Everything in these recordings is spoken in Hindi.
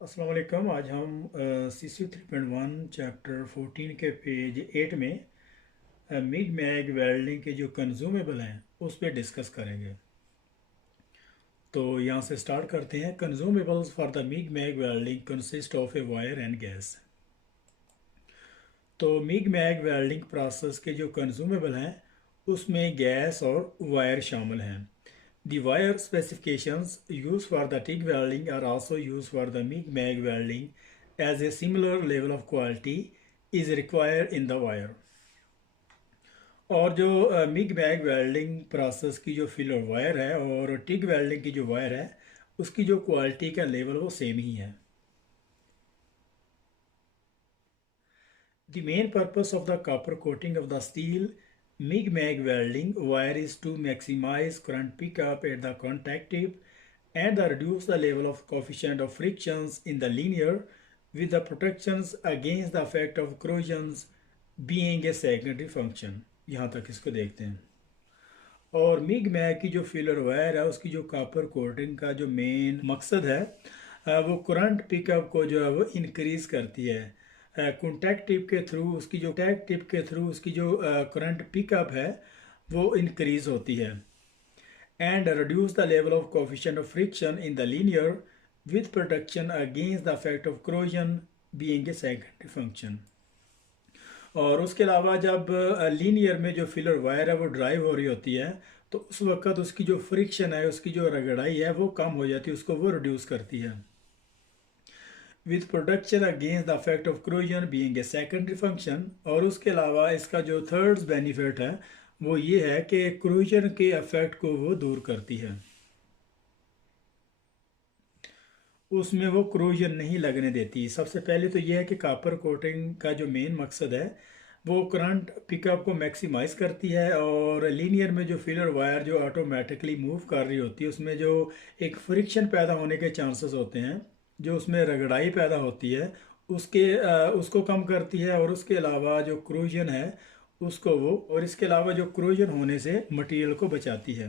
अस्सलाम वालेकुम। आज हम CC 3.1 चैप्टर 14 के पेज 8 में मिग मैग वेल्डिंग के जो कंज्यूमेबल हैं उस पर डिस्कस करेंगे। तो यहाँ से स्टार्ट करते हैं। Consumables for the MIG MAG welding consist of a wire and gas. तो मिग मैग वेल्डिंग प्रोसेस के जो कंज्यूमेबल हैं उसमें गैस और वायर शामिल हैं। The wire specifications used for the TIG welding are also used for the MIG-MAG welding as a similar level of quality is required in the wire। और जो मिग मैग वेल्डिंग प्रोसेस की जो फिलर वायर है और टिग वेल्डिंग की जो वायर है उसकी जो क्वालिटी का लेवल वो सेम ही है। The main purpose of the copper coating of the steel MIG-MAG welding wire is to maximize current pickup at the contact tip and reduce the level of coefficient of frictions in the linear with the protections against the effect of corrosions being a secondary function। यहाँ तक इसको देखते हैं। और मिग मैग की जो फिलर वायर है उसकी जो कॉपर कोटिंग का जो मेन मकसद है वो करंट पिकअप को जो है वो इंक्रीज करती है। कॉन्टैक्ट टिप के थ्रू उसकी जो करंट पिकअप है वो इंक्रीज होती है and reduce the level of coefficient of friction in the linear with protection against the effect of corrosion being a secondary function. और उसके अलावा जब लीनियर में जो फिलर वायर है वो ड्राइव हो रही होती है तो उस वक्त उसकी जो फ्रिक्शन है उसकी जो रगड़ाई है वो कम हो जाती है, उसको वो रिड्यूस करती है with protection against the effect of corrosion being a secondary function. और उसके अलावा इसका जो थर्ड बेनिफिट है वो ये है कि क्रोजन के इफेक्ट को वो दूर करती है, उसमें वो क्रोजन नहीं लगने देती। सबसे पहले तो ये है कि कॉपर कोटिंग का जो मेन मकसद है वो करंट पिकअप को मैक्सिमाइज करती है और लीनियर में जो फिलर वायर जो ऑटोमेटिकली मूव कर रही होती है उसमें जो एक फ्रिक्शन पैदा होने के चांसेस होते हैं, जो उसमें रगड़ाई पैदा होती है उसको कम करती है। और उसके अलावा जो क्रोजन है उसको वो और इसके अलावा जो क्रोजन होने से मटेरियल को बचाती है।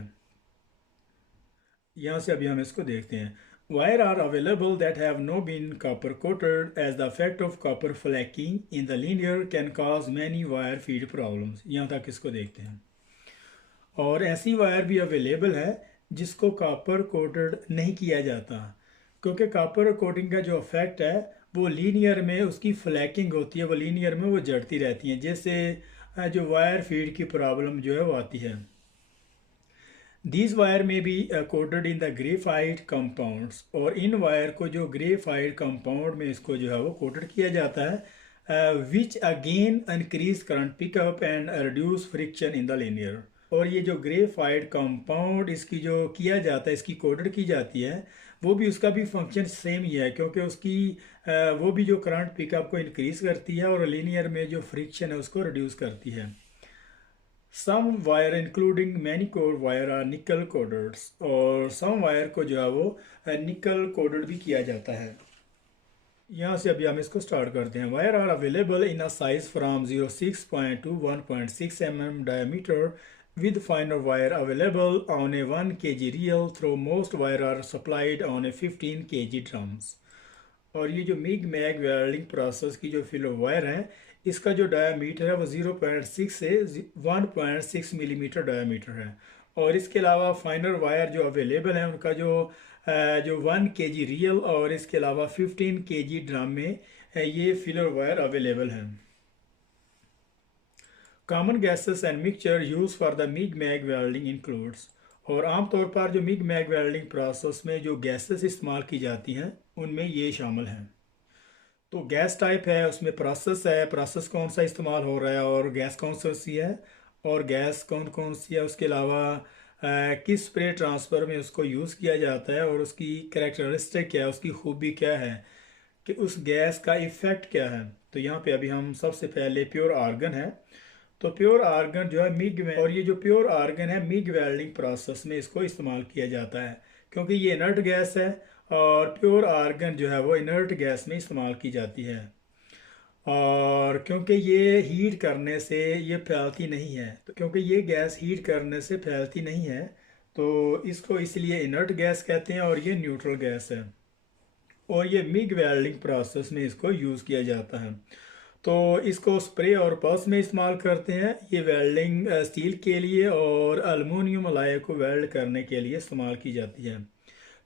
यहाँ से अभी हम इसको देखते हैं। Wire are available that have no been copper coated as the effect of copper flaking in the linear can cause many wire feed problems. यहाँ तक इसको देखते हैं। और ऐसी वायर भी अवेलेबल है जिसको कॉपर कोटेड नहीं किया जाता, क्योंकि कॉपर कोटिंग का जो इफेक्ट है वो लीनियर में उसकी फ्लैकिंग होती है, वो लीनियर में वो जड़ती रहती हैं, जैसे जो वायर फीड की प्रॉब्लम जो है वो आती है। दीज वायर में be coated in the graphite compounds. और इन वायर को जो ग्रेफाइट कंपाउंड में इसको जो है वो कोटेड किया जाता है which again increase current pickup and reduce friction in the linear. और ये जो ग्रेफाइट कंपाउंड इसकी जो किया जाता है, इसकी कोटेड की जाती है, वो भी उसका भी फंक्शन सेम ही है, क्योंकि उसकी वो भी जो करंट पिकअप को इंक्रीज करती है और लीनियर में जो फ्रिक्शन है उसको रिड्यूस करती है। Some wire including many coated wire are nickel coateds. और सम वायर को जो है वो निकल कोडेड भी किया जाता है। यहाँ से अभी हम इसको स्टार्ट करते हैं। Wire are available in a size from 0.6 to 1.6 mm diameter with finer wire available on a 1 kg reel, through most wire are supplied on a 15 kg drums। और ये जो मिग मैग वेल्डिंग प्रोसेस की जो फिलर वायर है इसका जो डायामीटर है वो 0.6 से 1.6 मिलीमीटर डायामीटर है। और इसके अलावा फाइनर वायर जो अवेलेबल है उनका जो 1 केजी रियल और इसके अलावा 15 केजी ड्रम में ये फिलर वायर अवेलेबल हैं। Common gases and mixture use for the MIG MAG welding includes. और आमतौर पर जो मिग मैग वेल्डिंग प्रोसेस में जो गैसेस इस्तेमाल की जाती हैं उनमें ये शामिल हैं। तो गैस टाइप है, उसमें प्रोसेस है, प्रोसेस कौन सा इस्तेमाल हो रहा है और गैस कौन सी है और गैस कौन कौन सी है, उसके अलावा किस स्प्रे ट्रांसफ़र में उसको यूज़ किया जाता है और उसकी करेक्टरिस्टिक क्या है, उसकी खूबी क्या है कि उस गैस का इफ़ेक्ट क्या है। तो यहाँ पे अभी हम सबसे पहले प्योर आर्गन है। तो प्योर आर्गन जो है मिग में, और ये जो प्योर आर्गन है मिग वेल्डिंग प्रोसेस में इसको इस्तेमाल किया जाता है क्योंकि ये इनर्ट गैस है और प्योर आर्गन जो है वो इनर्ट गैस में इस्तेमाल की जाती है। और क्योंकि ये हीट करने से ये फैलती नहीं है, तो क्योंकि ये गैस हीट करने से फैलती नहीं है तो इसको इसलिए इनर्ट गैस कहते हैं और ये न्यूट्रल गैस है। और ये मिग वेल्डिंग प्रोसेस में इसको यूज़ किया जाता है। तो इसको स्प्रे और पल्स में इस्तेमाल करते हैं। ये वेल्डिंग स्टील के लिए और अल्मुनियम अलाय को वेल्ड करने के लिए इस्तेमाल की जाती है।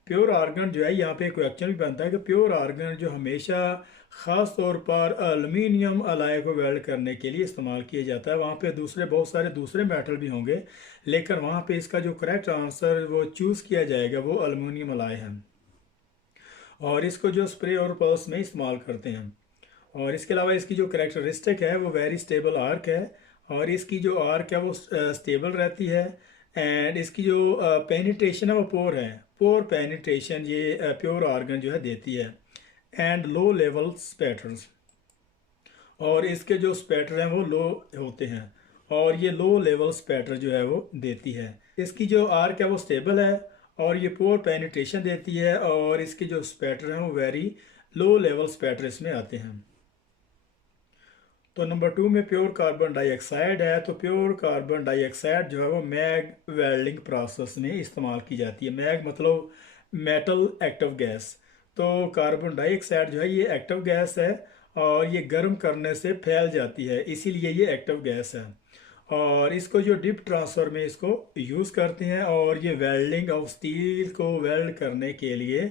प्योर आर्गन जो है, यहाँ पे क्वेश्चन भी बनता है कि प्योर आर्गन जो हमेशा ख़ास तौर पर अल्मीनियम अलाय को वेल्ड करने के लिए इस्तेमाल किया जाता है। वहाँ पे बहुत सारे दूसरे मेटल भी होंगे, लेकिन वहाँ पे इसका जो करेक्ट आंसर वो चूज़ किया जाएगा वो अल्मीनियम अलाय है, और इसको जो स्प्रे और पल्स में इस्तेमाल करते हैं। और इसके अलावा इसकी जो करेक्टरिस्टिक है वो वेरी स्टेबल आर्क है, और इसकी जो आर्क है वो स्टेबल रहती है। एंड इसकी जो पेनिट्रेशन है वो पोर पेनिट्रेशन ये प्योर आर्गन जो है देती है। एंड लो लेवल स्पैटर्स, और इसके जो स्पैटर हैं वो लो होते हैं, और ये लो लेवल स्पैटर जो है वो देती है। इसकी जो आर्क है वो स्टेबल है, और ये पोर पेनिट्रेशन देती है, और इसके जो स्पैटर हैं वो वेरी लो लेवल स्पैटर इसमें आते हैं। तो नंबर 2 में प्योर कार्बन डाइऑक्साइड है। तो प्योर कार्बन डाइऑक्साइड जो है वो मैग वेल्डिंग प्रोसेस में इस्तेमाल की जाती है। मैग मतलब मेटल एक्टिव गैस। तो कार्बन डाइऑक्साइड जो है ये एक्टिव गैस है, और ये गर्म करने से फैल जाती है, इसीलिए ये एक्टिव गैस है। और इसको जो डिप ट्रांसफ़र में इसको यूज़ करते हैं, और ये वेल्डिंग ऑफ स्टील को वेल्ड करने के लिए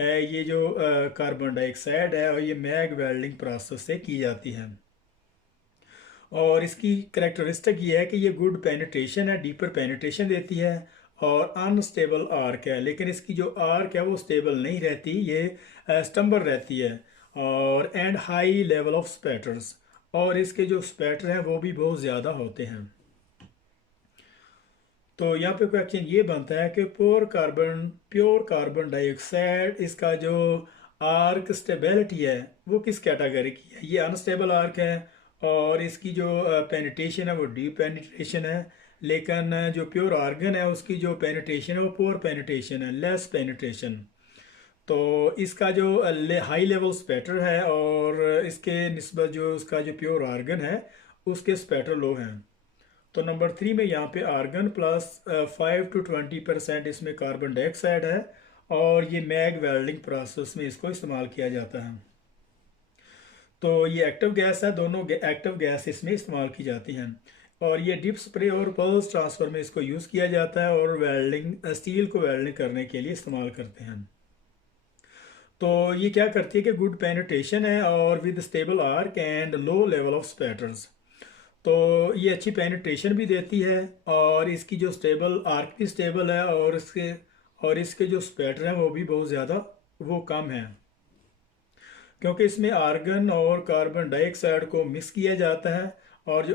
ये जो कार्बन डाइऑक्साइड है और ये मैग वेल्डिंग प्रोसेस से की जाती है। और इसकी करेक्टरिस्टिक ये है कि ये गुड पेनिट्रेशन है, डीपर पेनिट्रेशन देती है, और अनस्टेबल आर्क है। लेकिन इसकी जो आर्क है वो स्टेबल नहीं रहती, ये स्टम्बर रहती है। और एंड हाई लेवल ऑफ स्पैटर्स, और इसके जो स्पैटर हैं वो भी बहुत ज़्यादा होते हैं। तो यहाँ पे क्वेश्चन ये बनता है कि प्योर कार्बन डाइऑक्साइड इसका जो आर्क स्टेबिलिटी है वो किस कैटेगरी की है। ये अनस्टेबल आर्क है, और इसकी जो पेनिट्रेशन है वो डीप पेनिट्रेशन है। लेकिन जो प्योर आर्गन है उसकी जो पेनिट्रेशन है वो पोर पेनिट्रेशन है, लेस पेनिट्रेशन। तो इसका जो हाई लेवल स्पैटर है, और इसके निस्बत जो उसका जो प्योर आर्गन है उसके स्पैटर लो हैं। तो नंबर 3 में यहाँ पे आर्गन प्लस 5 to 20% इसमें कार्बन डाइऑक्साइड है, और ये मैग वेल्डिंग प्रोसेस में इसको इस्तेमाल किया जाता है। तो ये एक्टिव गैस है, दोनों एक्टिव गैस इसमें इस्तेमाल की जाती हैं। और ये डिप स्प्रे और पल्स ट्रांसफ़र में इसको यूज़ किया जाता है, और वेल्डिंग स्टील को वेल्डिंग करने के लिए इस्तेमाल करते हैं। तो ये क्या करती है कि गुड पेनिट्रेशन है, और with stable arc and low level of spatters. तो ये अच्छी पेनिट्रेशन भी देती है, और इसकी जो स्टेबल आर्क भी स्टेबल है, और इसके जो स्पैटर हैं वो भी बहुत ज़्यादा वो कम है, क्योंकि इसमें आर्गन और कार्बन डाइऑक्साइड को मिक्स किया जाता है। और जो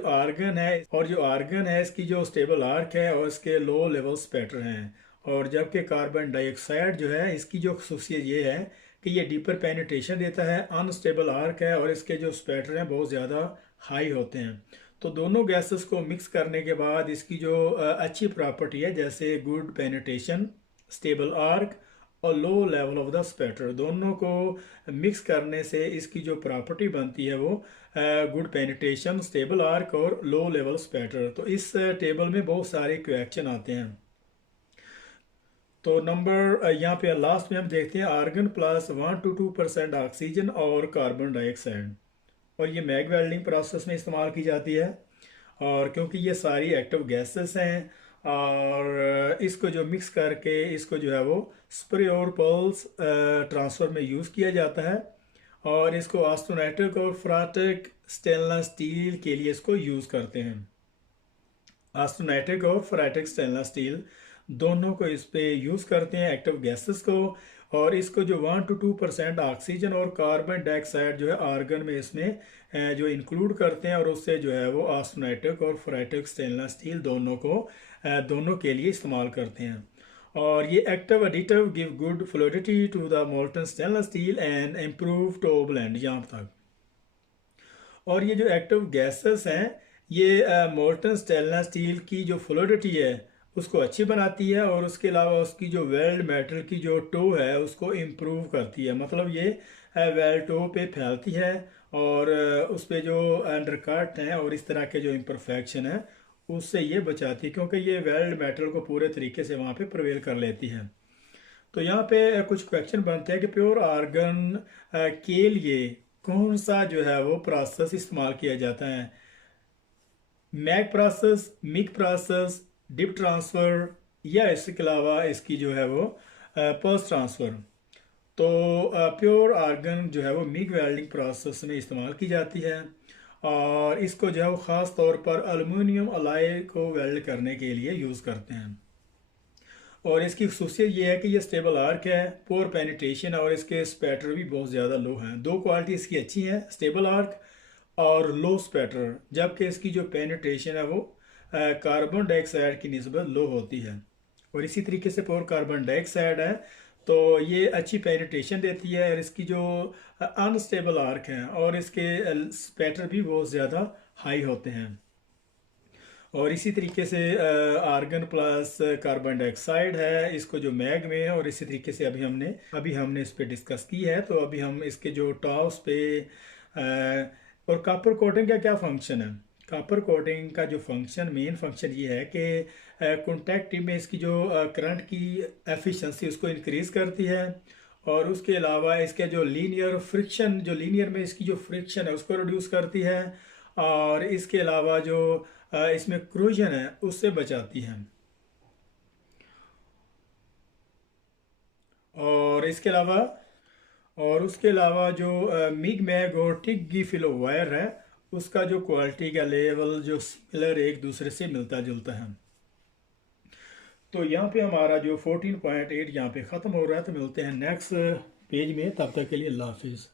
आर्गन है इसकी जो स्टेबल आर्क है और इसके लो लेवल स्पैटर हैं। और जबकि कार्बन डाइऑक्साइड जो है इसकी जो खसूसियत ये है कि ये डीपर पेनिट्रेशन देता है, अनस्टेबल आर्क है, और इसके जो स्पैटर हैं बहुत ज़्यादा हाई होते हैं। तो दोनों गैसेस को मिक्स करने के बाद इसकी जो अच्छी प्रॉपर्टी है, जैसे गुड पेनिट्रेशन, स्टेबल आर्क और लो लेवल ऑफ द स्पैटर, दोनों को मिक्स करने से इसकी जो प्रॉपर्टी बनती है वो गुड पेनिट्रेशन, स्टेबल आर्क और लो लेवल स्पैटर। तो इस टेबल में बहुत सारे क्वेश्चन आते हैं। तो नंबर यहाँ पे लास्ट में हम देखते हैं आर्गन प्लस 1 to 2% ऑक्सीजन और कार्बन डाइऑक्साइड, और ये मैग वेल्डिंग प्रोसेस में इस्तेमाल की जाती है। और क्योंकि ये सारी एक्टिव गैसेस हैं, और इसको जो मिक्स करके इसको जो है वो स्प्रे और पल्स ट्रांसफ़र में यूज़ किया जाता है, और इसको ऑस्टेनाइटिक और फेराइटिक स्टेनलेस स्टील के लिए इसको यूज़ करते हैं। ऑस्टेनाइटिक और फेराइटिक स्टेनलेस स्टील दोनों को इस पे यूज़ करते हैं एक्टिव गैसेस को। और इसको जो 1 to 2% ऑक्सीजन और कार्बन डाइऑक्साइड जो है आर्गन में इसमें जो इंक्लूड करते हैं, और उससे जो है वो ऑस्टेनाइटिक और फेराइटिक स्टेनलेस स्टील दोनों के लिए इस्तेमाल करते हैं। और ये active additive give good fluidity to the molten stainless steel and improve top blend, यहाँ तक। और ये जो एक्टिव गैसेस हैं ये मोल्टन स्टेनलेस स्टील की जो फ्लूइडिटी है उसको अच्छी बनाती है, और उसके अलावा उसकी जो वेल्ड मेटल की जो टो है उसको इम्प्रूव करती है। मतलब ये वेल्ड टो पे फैलती है, और उस पे जो अंडरकट हैं और इस तरह के जो इम्परफेक्शन है उससे ये बचाती है, क्योंकि ये वेल्ड मेटल को पूरे तरीके से वहाँ पे प्रिवेल कर लेती है। तो यहाँ पे कुछ क्वेश्चन बनते हैं कि प्योर आर्गन के लिए कौन सा जो है वो प्रोसेस इस्तेमाल किया जाता है, MAG process, MIG process, dip transfer, या इसके अलावा इसकी जो है वो पल्स ट्रांसफ़र। तो प्योर आर्गन जो है वो मिग वेल्डिंग प्रोसेस में इस्तेमाल की जाती है, और इसको जो है वो ख़ास तौर पर एल्युमिनियम अलाई को वेल्ड करने के लिए यूज़ करते हैं। और इसकी खसूसियत ये है कि ये स्टेबल आर्क है, पोर पेनिट्रेशन, और इसके स्पैटर भी बहुत ज़्यादा लो हैं। दो क्वालिटी इसकी अच्छी हैं, स्टेबल आर्क और लो स्पैटर, जबकि इसकी जो पेनिट्रेशन है वो कार्बन डाइऑक्साइड की निस्बत लो होती है। और इसी तरीके से पोर कार्बन डाइऑक्साइड है तो ये अच्छी पेनिट्रेशन देती है, और इसकी जो अनस्टेबल आर्क हैं और इसके स्पैटर भी बहुत ज़्यादा हाई होते हैं। और इसी तरीके से आर्गन प्लस कार्बन डाइऑक्साइड है, इसको जो मैग में है, और इसी तरीके से अभी हमने इस पे डिस्कस की है। तो अभी हम इसके जो टॉप्स पे और कॉपर कोटिंग का क्या फंक्शन है। कॉपर कोटिंग का जो फंक्शन, मेन फंक्शन ये है कि कॉन्टैक्ट में इसकी जो करंट की एफिशिएंसी उसको इंक्रीज़ करती है, और उसके अलावा इसके जो लीनियर फ्रिक्शन, जो लीनियर में इसकी जो फ्रिक्शन है उसको रिड्यूस करती है, और इसके अलावा जो इसमें क्रोजन है उससे बचाती है। और इसके अलावा उसके अलावा जो मिग मैग और टिग गी फिलो वायर है, उसका जो क्वालिटी का लेवल जो सिमिलर एक दूसरे से मिलता जुलता है। तो यहाँ पे हमारा जो 14.8 यहाँ पे ख़त्म हो रहा है। तो मिलते हैं नेक्स्ट पेज में, तब तक के लिए अल्लाह हाफिज़।